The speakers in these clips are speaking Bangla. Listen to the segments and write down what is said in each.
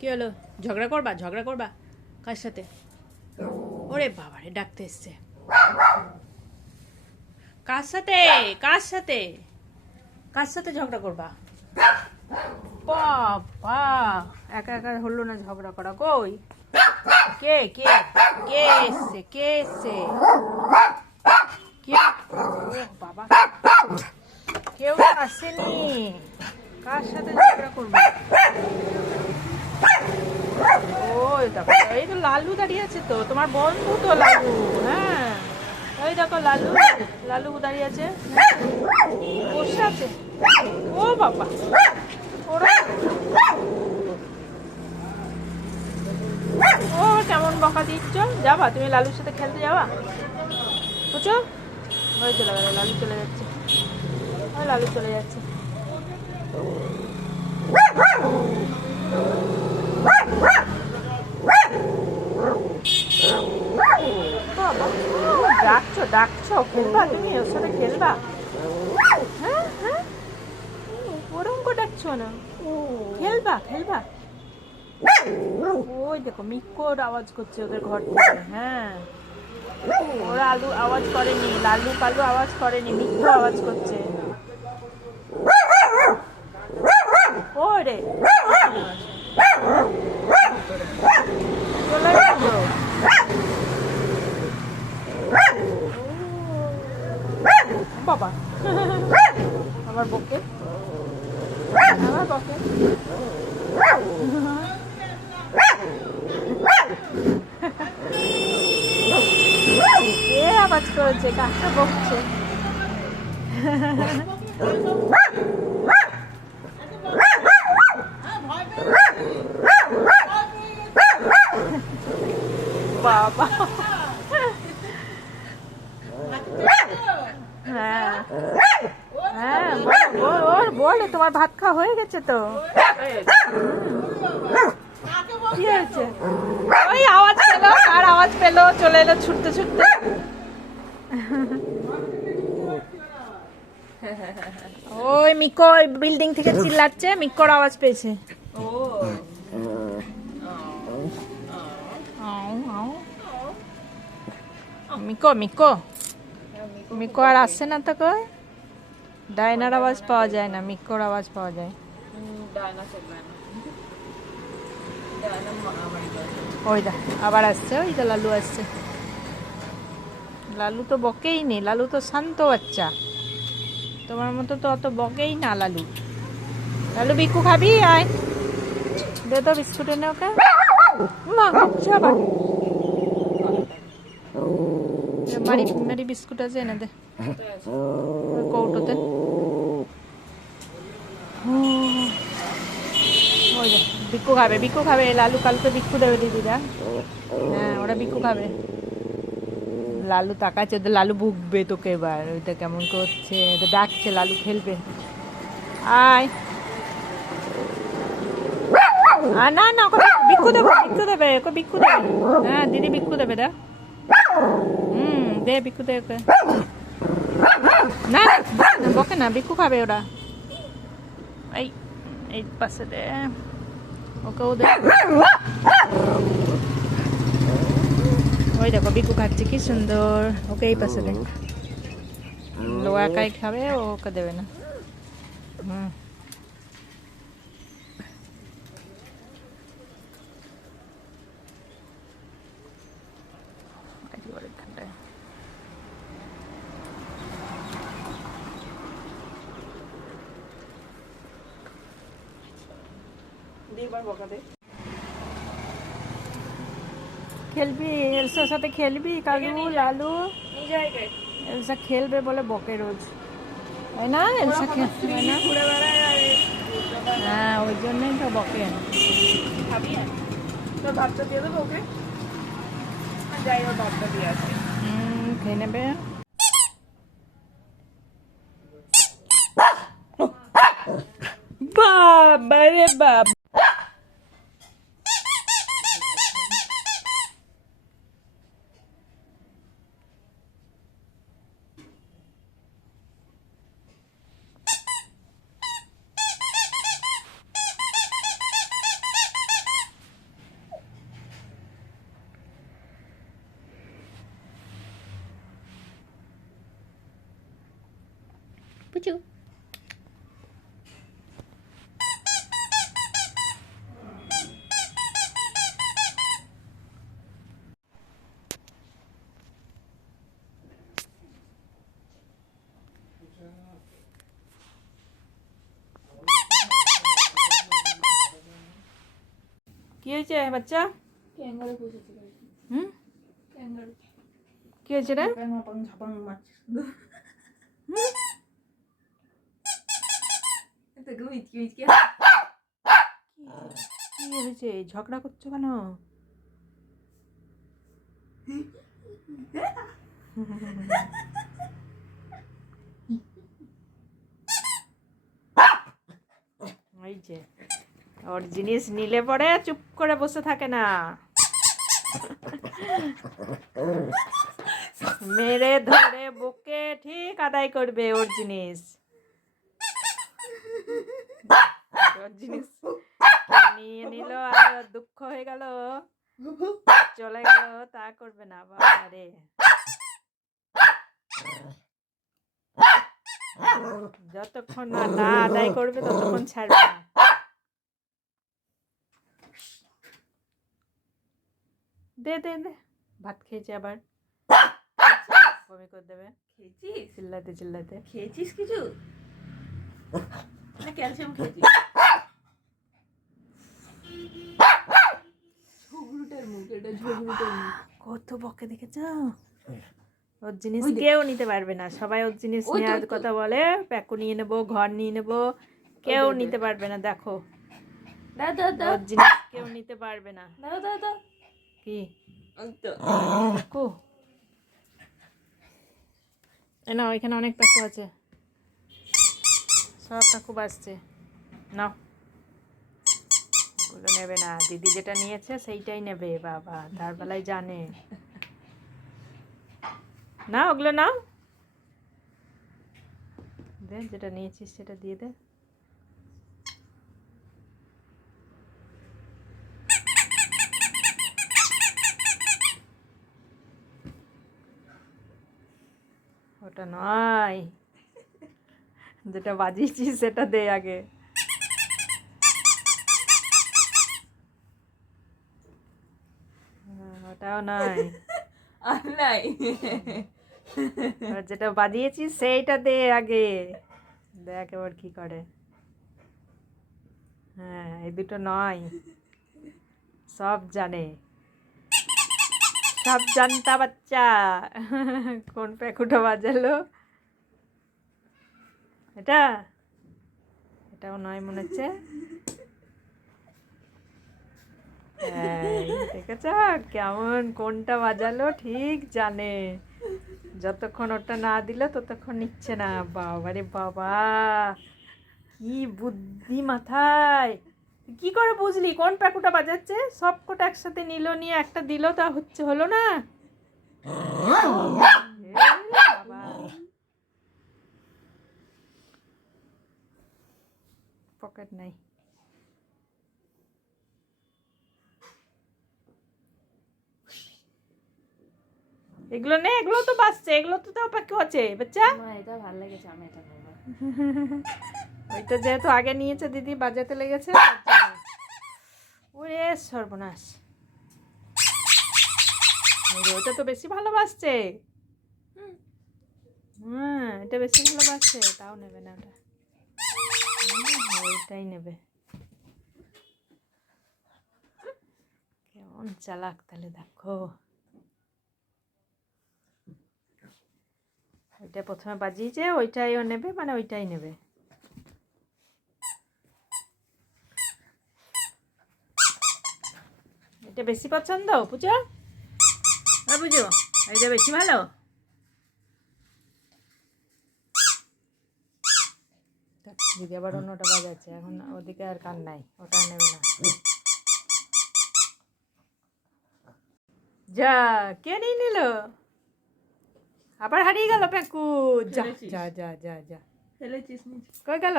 কি হলো? ঝগড়া করবা? ঝগড়া করবা? কার সাথে? ওরে বাবা রে ডাকতে এসছে। কার সাথে? কার সাথে? কার সাথে ঝগড়া করবা? বাবা, একা একা হলো না ঝগড়া করা। কই? কে কে? কে এসছে? কে এসছে? কে? বাবা, কেউ আসেনি। কার সাথে ঝগড়া করবে? ওই দেখো, এই তো লালু দাঁড়িয়ে আছে তো, তোমার বন্ধু তো লালু হ্যাঁ। ওই দেখো লালু লালু দাঁড়িয়ে আছে। বসে আছে? ও বাবা। ওরা ও, কেমন বকা দিচ্ছ? যাবা, তুমি লালুর সাথে খেলতে যাবা? বুঝছ? ওই চলে গেল লালু চলে যাচ্ছে। ওই লালু চলে যাচ্ছে। হ্যাঁ হ্যাঁ। ওই দেখো মিক্কোর আওয়াজ করছে ওদের ঘর হ্যাঁ। ওরা আলু আওয়াজ করেনি, লালু কালু আওয়াজ করেনি মিক্কো আওয়াজ করছে। ওরে চলে গেল বাবা। আমার বকে আমার বকে কে আওয়াজ করেছে কাকে বকছে। বাবা। হ্যাঁ। হ্যাঁ বলো, ওর বলে তোমার ভাত খাওয়া হয়ে গেছে তো? কি হয়েছে? ওই আওয়াজ পেল কার আওয়াজ পেল চলে এলো ছুটতে ছুটতে। ওই মিকো বিল্ডিং থেকে চিল্লাচ্ছে মিক্কোর আওয়াজ পেয়েছে। আউ, মিকো মিকো। মিকো আর আসছে না তো কই? ডায়নার আওয়াজ পাওয়া যায় না মিক্কোর আওয়াজ পাওয়া যায়। ওই দা আবার আসছে, ওই দা লালু আসছে। লালু তো বকেই নি, লালু তো শান্ত বাচ্চা। তোমার মতো তো অত বকেই না লালু। লালু, বিকু খাবি? আয়। দে তো বিস্কুট এনে ওকে। মা মারি মারি বিস্কুট আছে এনে দে। ওই যে বিক্কু খাবে বিক্কু খাবে লালু কালকে বিক্কু দেবে দিদিরা হ্যাঁ ওরা বিক্কু খাবে। লালু তাকাচ্ছে ওদের লালু ভুগবে তোকে এবার ওইটা কেমন করছে এটা ডাকছে লালু খেলবে। আয়। না না বিক্কু দেবে বিক্কু দেবে ওকে বিক্কু দেবে। হ্যাঁ দিদি বিক্কু দেবে দা দে বিক্কু দে না বকে না, বকে খাবে ওরা। এই এই পাশে দে। ওকে ও দে। ওই দেখো বিকু খাচ্ছে কি সুন্দর। ওকে এই পাশে দে। লো একাই খাবে ওকে দেবে না। হুম। খেলবি এলসার সাথে খেলবি কালু লালু। এলসা খেলবে বলে বকে রোজ। তাই না? এলসা খেলবে না? হ্যাঁ ওই জন্যই তো বকে। ভাতটা দিয়ে দেবো ওকে? যাই ওর ভাতটা দিয়ে আসে হুম খেয়ে নেবে। বাবা রে বাবা। পুচু কি হয়েছে বাচ্চা ক্যাঙ্গারু পুষেছে বাড়িতে। হুম ক্যাঙ্গারু কি হয়েছে রে ঝাপাং মাপাং ঝাপাং মারছে শুধু ঝগড়া করছ কেন? ওই যে, ওর জিনিস নিলে পরে চুপ করে বসে থাকে না। মেরে ধরে বুকে ঠিক আদায় করবে ওর জিনিস। ওর জিনিস। নিয়ে নিল আর দুঃখ হয়ে গেল চলে গেল তা করবে না বাবারে। যতক্ষণ না না আদায় করবে ততক্ষণ ছাড়বে না। দে দে দে। ভাত খেয়েছে আবার। বমি করে দেবে। খেয়েছিস? চিল্লাতে চিল্লাতে খেয়েছিস কিছু? না ক্যালসিয়াম খেয়েছিস। ঝগড়ুটার মুখ এটা ঝগড়ুটার মুখ। কত বকে দেখেছ? ওর জিনিস কেউ নিতে পারবে না। সবাই ওর জিনিস নেওয়ার কথা বলে প্যাকু নিয়ে নেব ঘর নিয়ে নেব কেউ নিতে পারবে না দেখো। ওর জিনিস কেউ নিতে পারবে না। কি? এ না এখানে অনেক প্যাকু আছে। সব প্যাকু বাজছে। নাও। ওগুলো নেবে না। দিদি যেটা নিয়েছে সেইটাই নেবে, বাবা। তার বেলায় জানে। না, ওগুলো নাও। দে, যেটা নিয়েছিস সেটা দিয়ে দে। ওটা নয়। যেটা বাজিয়েছিস সেটা দে আগে। ওটাও নয় আর নাই। যেটা বাজিয়েছিস সেইটা দে আগে। দেখ এবার কি করে। হ্যাঁ এই দুটো নয়। সব জানে। সব জানতা বাচ্চা। কোন প্যাকুটা বাজালো। এটা? এটাও নয় মনে হচ্ছে। কেমন কোনটা বাজালো? ঠিক জানে। যতক্ষণ ওটা না দিল, ততক্ষণ নিচ্ছে না। বাবা বাবারে বাবা! কি বুদ্ধি মাথায়! কি করে বুঝলি? কোন প্যাকুটা বাজাচ্ছে? সব কটা একসাথে নিল, নিয়ে একটা দিল, তা হচ্ছে, হলো না। পকেট নাই। এগুলো নেই এগুলো তো বাজছে এগুলো তো তাও প্যাকু আছে বাচ্চা। এটা ভালো লেগেছে আমি এটা ওইটা যেহেতু আগে নিয়েছে দিদি বাজাতে লেগেছে। ওরে সর্বনাশ। ওটা তো বেশি ভালোবাসছে। হ্যাঁ এটা বেশি ভালোবাসছে তাও নেবে না ওটা। হুম, ওইটাই নেবে। কেমন চালাক তাহলে দেখো। ওইটা প্রথমে বাজিয়েছে ওইটাই ও নেবে মানে ওইটাই নেবে। এটা বেশি পছন্দ পুজো? হ্যাঁ বুঝো এটা বেশি ভালো? দিদি আবার অন্যটা বাজাচ্ছে এখন ওদিকে আর কান নাই ওটা নেবে না। যা কে নিয়ে নিল? আবার হারিয়ে গেল প্যাকু। যা যা যা যা যা। কই গেল?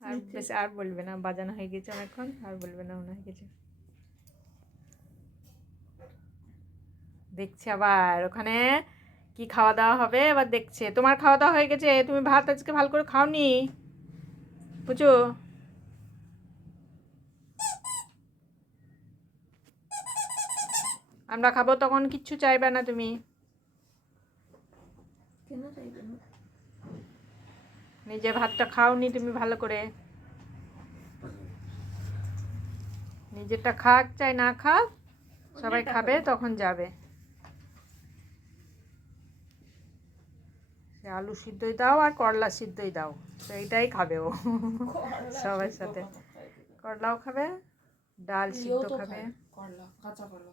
আর বেশি আর বলবে না বাজানো হয়ে গেছে অনেকক্ষণ আর বলবে না মনে হয়ে গেছে। দেখছি আবার ওখানে কি খাওয়া দাওয়া হবে? এবার দেখছে তোমার খাওয়া দাওয়া হয়ে গেছে তুমি ভাত আজকে ভালো করে খাওনি? বুঝো? আমরা খাব তখন কিচ্ছু চাইবে না তুমি। কেন চাইবে না নিজে ভাতটা খাওনি তুমি ভালো করে। নিজেরটা খাক চাই না খাক সবাই খাবে তখন যাবে। আলু সিদ্ধই দাও আর করলা সিদ্ধই দাও সেইটাই খাবে ও। সবার সাথে। করলাও খাবে ডাল সিদ্ধ খাবে। করলা কাঁচা করলা।